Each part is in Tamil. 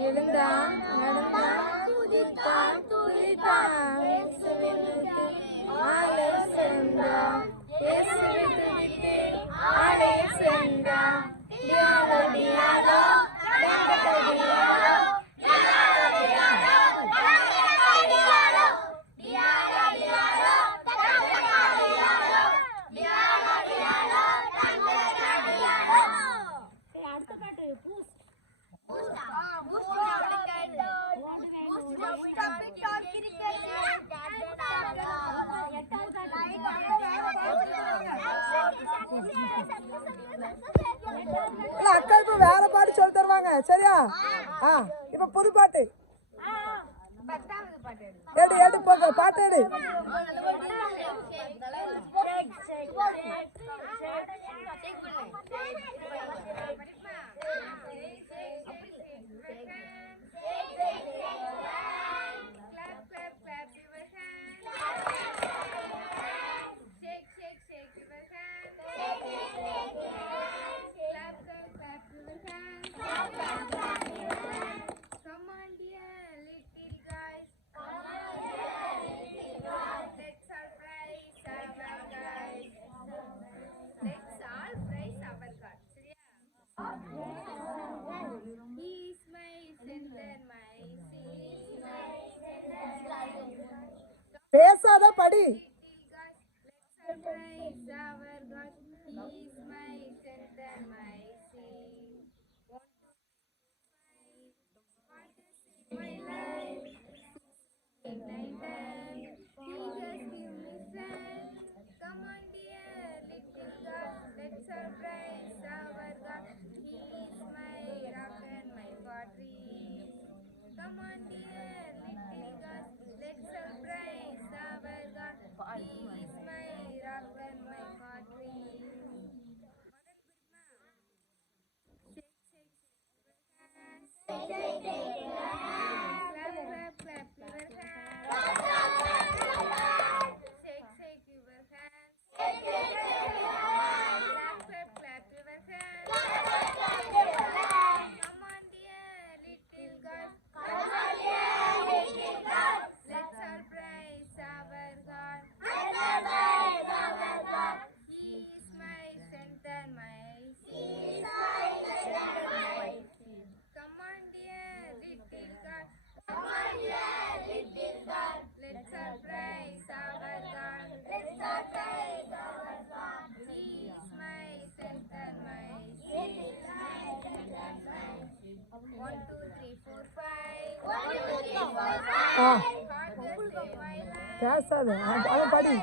எழுந்தான் நடந்தான் குதித்தான் துதித்தான் ஆலை சென்றான் ஆலை சென்றான் டியாலோ டியாலோ டியாலோ அக்கா இப்ப வேற பாட்டு சொல்லி தருவாங்க சரியா? இப்ப புது பாட்டு எடு எடு போங்க பாட்டு எடு. பேசாத படி. பேசாத அவன் படி.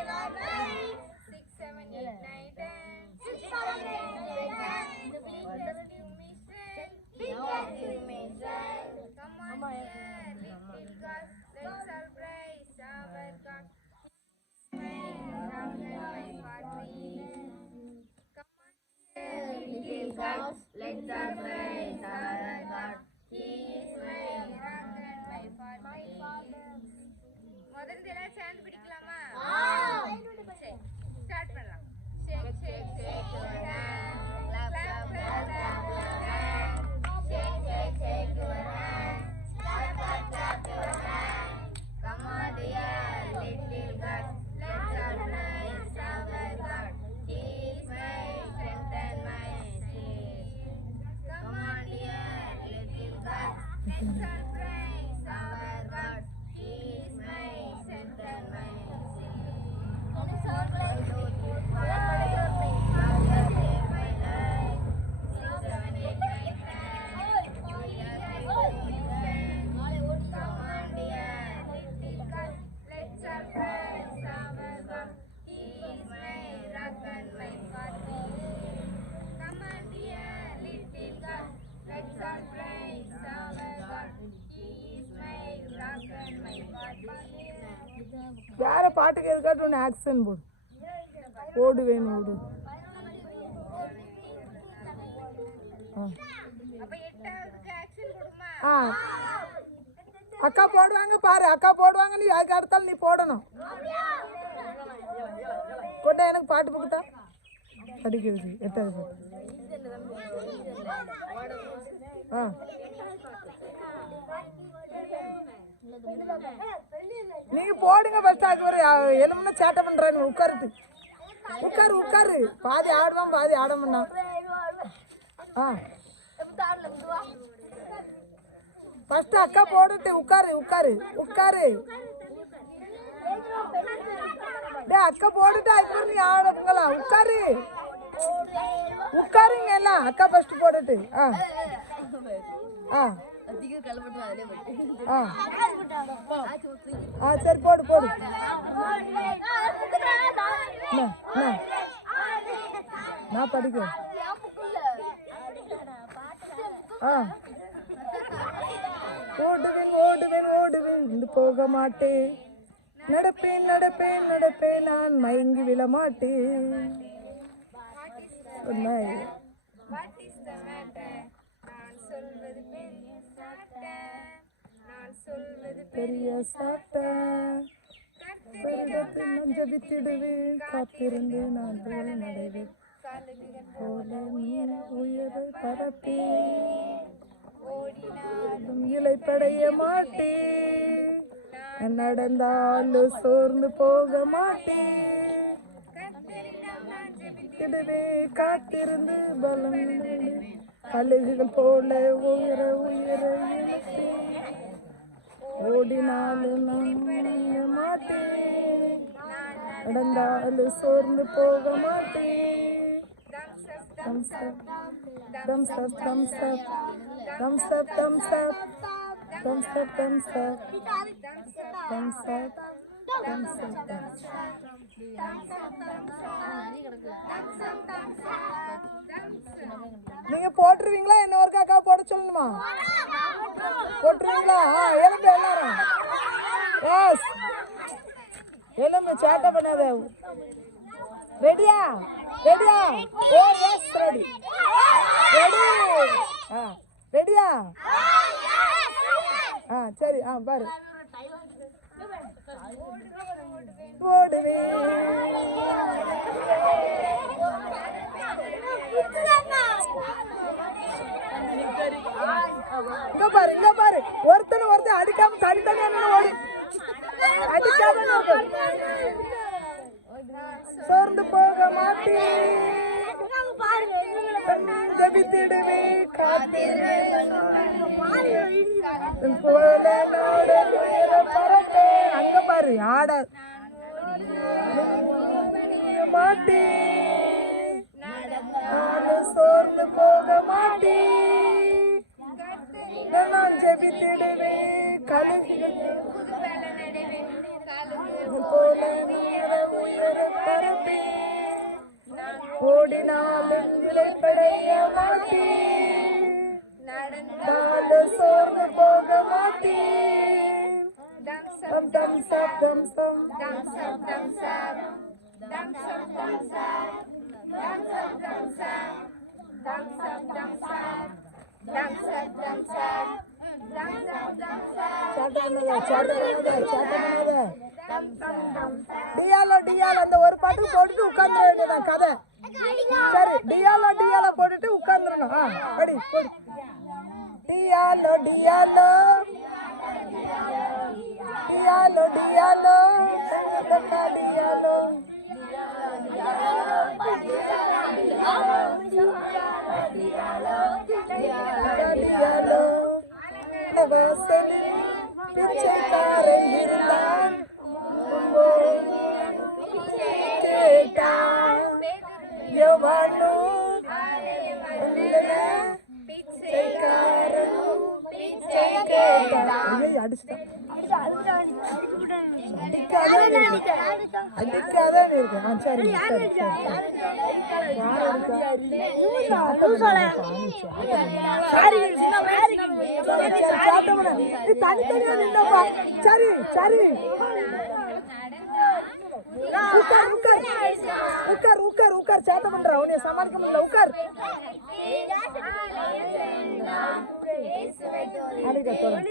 முதல்ல எல்லாம் சேர்ந்து பிடிக்கலாமா? ஸ்டார்ட் பண்ணலாம். வேற பாட்டுக்கு எதுக்காட்டும் ஒன்று ஆக்ஷன் போடு. ஓடு வேணும் ஓடு. அக்கா போடுவாங்க பாரு, அக்கா போடுவாங்க, நீ அதுக்கு அடுத்தாலும் நீ போடணும். கொண்டா எனக்கு பாட்டு புக்குதா படிக்கிறது 8வது. நீங்க போடுங்க ஃபர்ஸ்ட். அதுக்கு ஒரு எலும்புனா சேட்டை பண்றாங்க. உட்காருது உட்காரு. பாதி ஆடுவான் பாதி ஆட பண்ணான். ஃபர்ஸ்ட் அக்கா போட்டுட்டு உட்காரு. அக்கா போட்டுட்டு அதுக்கு நீ ஆடுங்களா? உட்காருங்க எல்லாம். அக்கா ஃபர்ஸ்ட் போட்டுட்டு சரி போடு. நான் படிக்கிறேன். ஓடுவேன் போக மாட்டேன். நடப்பேன் நான் மயங்கி விழ மாட்டேன். பெரிய சாட்ட ஜபித்திடுவேன். காத்திருந்து நான் நடைவேன் போல உயரை பரப்பே. இலைப்படைய மாட்டேன். நடந்தாலும் சோர்ந்து போக மாட்டேன். காத்திருந்து பலம் கழுகுகள் போல உயர ஓடினாலும் மாட்டேன். நடந்தாலும் சோர்ந்து போக மாட்டேன். thumbs up. நீங்க போட்டுருவீங்களா? என்ன ஒரு காக்கா போட சொல்லணுமா? போட்டுருவீங்களா? எலும்பு எல்லாரும் எலும்பு சேட்டை பண்ணாத. ரெடியா? ஓ எஸ் ரெடி. ரெடியா? சரி பாரு. ஓடுவேன் இங்க பாரு. ஒருத்தன் அடிக்காம தனித்தனியா ஓடு. அடிக்காம சோர்ந்து போக மாட்டேன். ஜபித்திடுவே போல அங்க பாரு. ஆட மாட்டேன். சோர்ந்து போக மாட்டேன். நான் ஜபித்திடுவே கழுகுகள் போல உயர பரப்பே. ஓடினாலும் இலைப்படைய மாட்டேன். நடந்தாலும் சோர்ந்து போக மாட்டேன். thumbs up. டியாலோ அந்த ஒரு பாட்டு போட்டுட்டு உட்கார்ந்து வேண்டியதான் கதை. சரி டியாலோ போட்டுட்டு உட்கார்ந்துடணும். படி போடு. டியாலோ பிச்சைக்காரன் இருந்தான் கேட்டான் எவனோ பிச்சைக்காரன் அடிச்சுட்டான். அடிக்காதான் இருக்கு. சரி தனித்தனியா நின்றப்பா. சரி உட்கார். சேட்டை பண்ற உன்னைய சமாளிக்க முடியல. உட்கார். அடிக்க சொல்லு.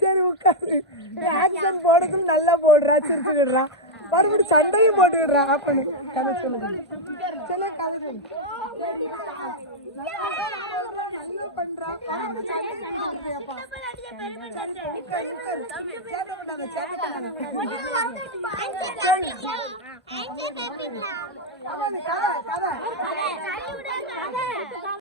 சரி உட்காரு. ஆக்ஷன் போடுறதும் நல்லா போடுறா, சிரிச்சுக்கிடுறா, மறுபடியும் சண்டையும் போட்டுக்கிடுறா. அப்பனு கதை சொல்லுங்க. சொல்ல கதை சொல்லு. நல்லா பண்றா. கதை